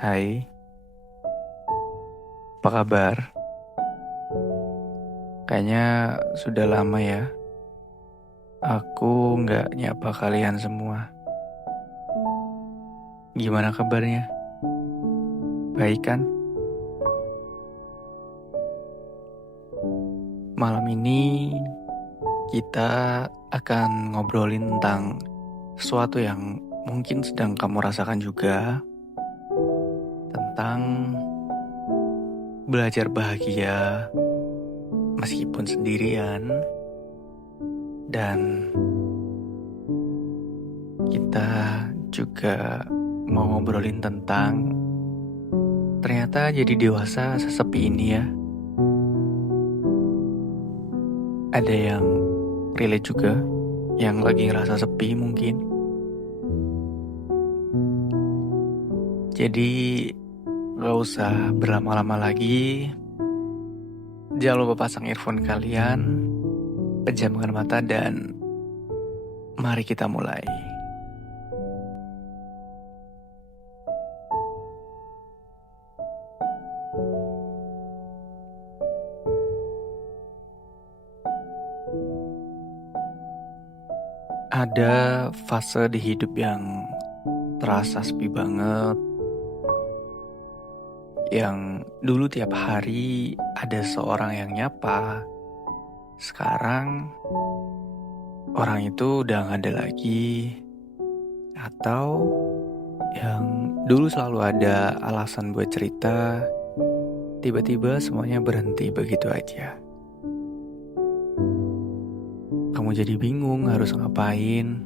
Hai, apa kabar? Kayaknya sudah lama ya, aku nggak nyapa kalian semua. Gimana kabarnya? Baik kan? Malam ini kita akan ngobrolin tentang sesuatu yang mungkin sedang kamu rasakan juga, tentang belajar bahagia meskipun sendirian, dan kita juga mau ngobrolin tentang ternyata jadi dewasa sesepi ini ya. Ada yang relate juga, yang lagi ngerasa sepi mungkin. Jadi gak usah berlama-lama lagi. Jangan lupa pasang earphone kalian, pejamkan mata dan mari kita mulai. Ada fase di hidup yang terasa sepi banget, yang dulu tiap hari ada seorang yang nyapa. Sekarang orang itu udah gak ada lagi. Atau yang dulu selalu ada alasan buat cerita, tiba-tiba semuanya berhenti begitu aja. Kamu jadi bingung harus ngapain,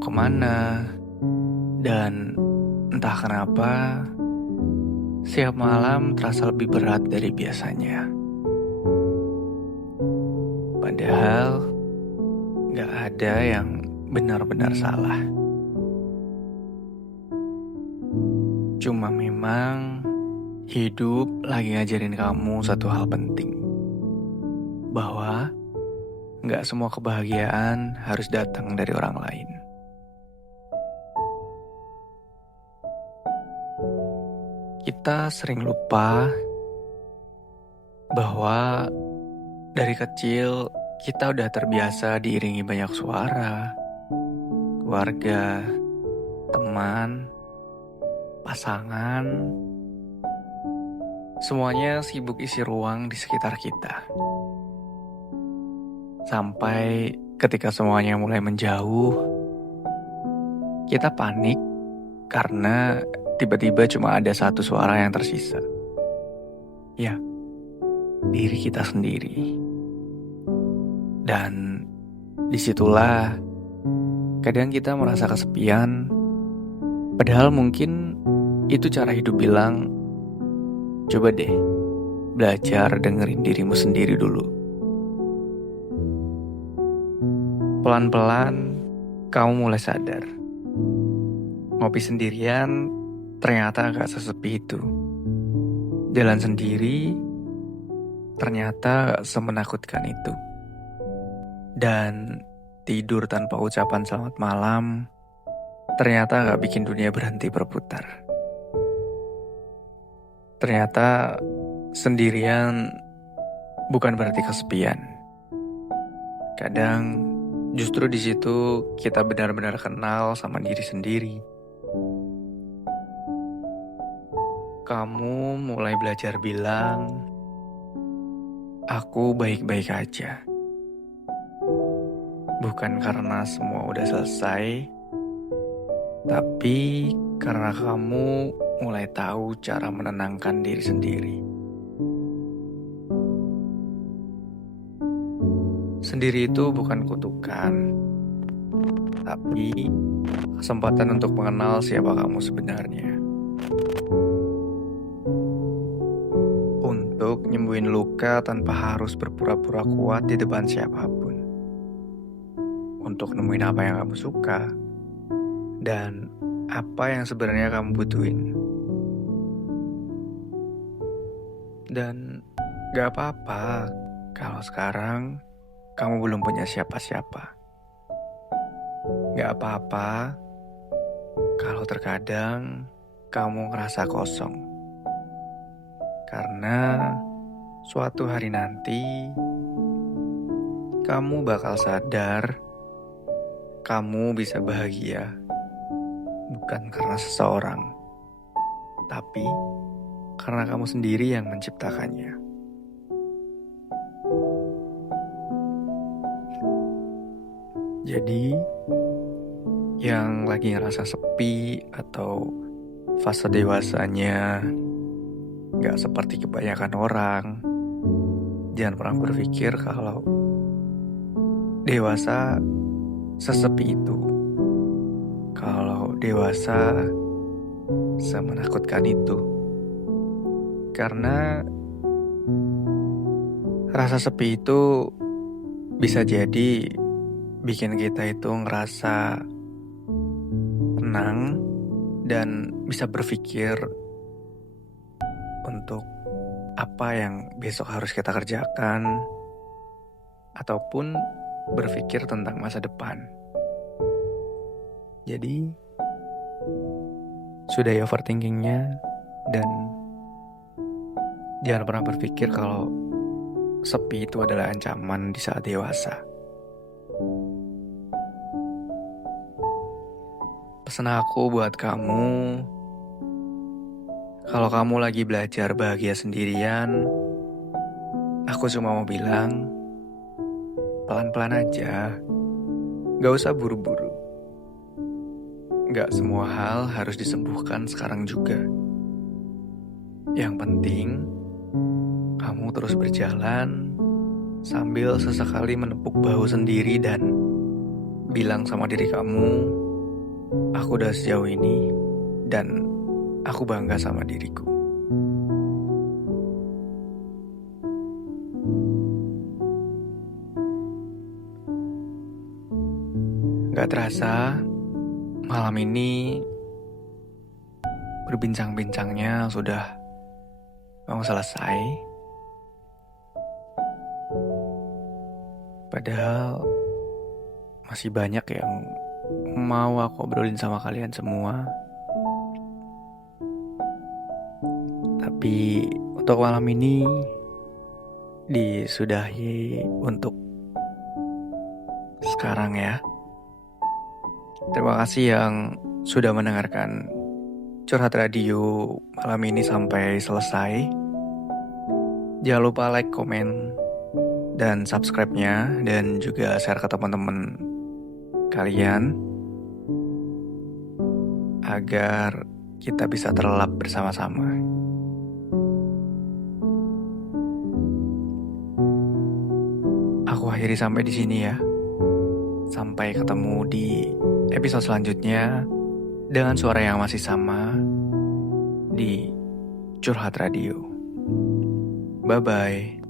kemana, dan entah kenapa setiap malam terasa lebih berat dari biasanya. Padahal gak ada yang benar-benar salah. Cuma memang hidup lagi ngajarin kamu satu hal penting. Bahwa gak semua kebahagiaan harus datang dari orang lain. Kita sering lupa bahwa dari kecil kita udah terbiasa diiringi banyak suara, keluarga, teman, pasangan. Semuanya sibuk isi ruang di sekitar kita. Sampai ketika semuanya mulai menjauh, kita panik karena tiba-tiba cuma ada satu suara yang tersisa. Ya, diri kita sendiri. Dan disitulah kadang kita merasa kesepian, padahal mungkin itu cara hidup bilang, coba deh belajar dengerin dirimu sendiri dulu. Pelan-pelan kamu mulai sadar, ngopi sendirian ternyata gak sesepi itu. Jalan sendiri ternyata gak semenakutkan itu. Dan tidur tanpa ucapan selamat malam ternyata gak bikin dunia berhenti berputar. Ternyata sendirian bukan berarti kesepian. Kadang justru di situ kita benar-benar kenal sama diri sendiri. Kamu mulai belajar bilang, aku baik-baik aja. Bukan karena semua udah selesai, tapi karena kamu mulai tahu cara menenangkan diri sendiri. Sendiri itu bukan kutukan, tapi kesempatan untuk mengenal siapa kamu sebenarnya. Untuk nyembuhin luka tanpa harus berpura-pura kuat di depan siapapun. Untuk nemuin apa yang kamu suka dan apa yang sebenarnya kamu butuhin. Dan gak apa-apa kalau sekarang kamu belum punya siapa-siapa. Gak apa-apa kalau terkadang kamu ngerasa kosong. Karena suatu hari nanti kamu bakal sadar kamu bisa bahagia bukan karena seseorang, tapi karena kamu sendiri yang menciptakannya. Jadi, yang lagi ngerasa sepi atau fase dewasanya gak seperti kebanyakan orang, jangan pernah berpikir kalau dewasa sesepi itu. Kalau dewasa semenakutkan itu. Karena rasa sepi itu bisa jadi bikin kita itu ngerasa tenang dan bisa berpikir untuk apa yang besok harus kita kerjakan ataupun berpikir tentang masa depan. Jadi sudahi overthinkingnya dan jangan pernah berpikir kalau sepi itu adalah ancaman di saat dewasa. Pesan aku buat kamu, kalau kamu lagi belajar bahagia sendirian, aku cuma mau bilang, pelan-pelan aja, gak usah buru-buru. Gak semua hal harus disembuhkan sekarang juga. Yang penting, kamu terus berjalan sambil sesekali menepuk bahu sendiri dan bilang sama diri kamu, aku udah sejauh ini dan aku bangga sama diriku. Gak terasa, malam ini berbincang-bincangnya sudah mau selesai. Padahal masih banyak yang mau aku obrolin sama kalian semua. Tapi untuk malam ini disudahi untuk sekarang ya. Terima kasih yang sudah mendengarkan Curhat Radio malam ini sampai selesai. Jangan lupa like, komen, dan subscribe-nya, dan juga share ke teman-teman kalian agar kita bisa terlelap bersama-sama. Aku akhiri sampai di sini ya. Sampai ketemu di episode selanjutnya dengan suara yang masih sama di Curhat Radio. Bye-bye.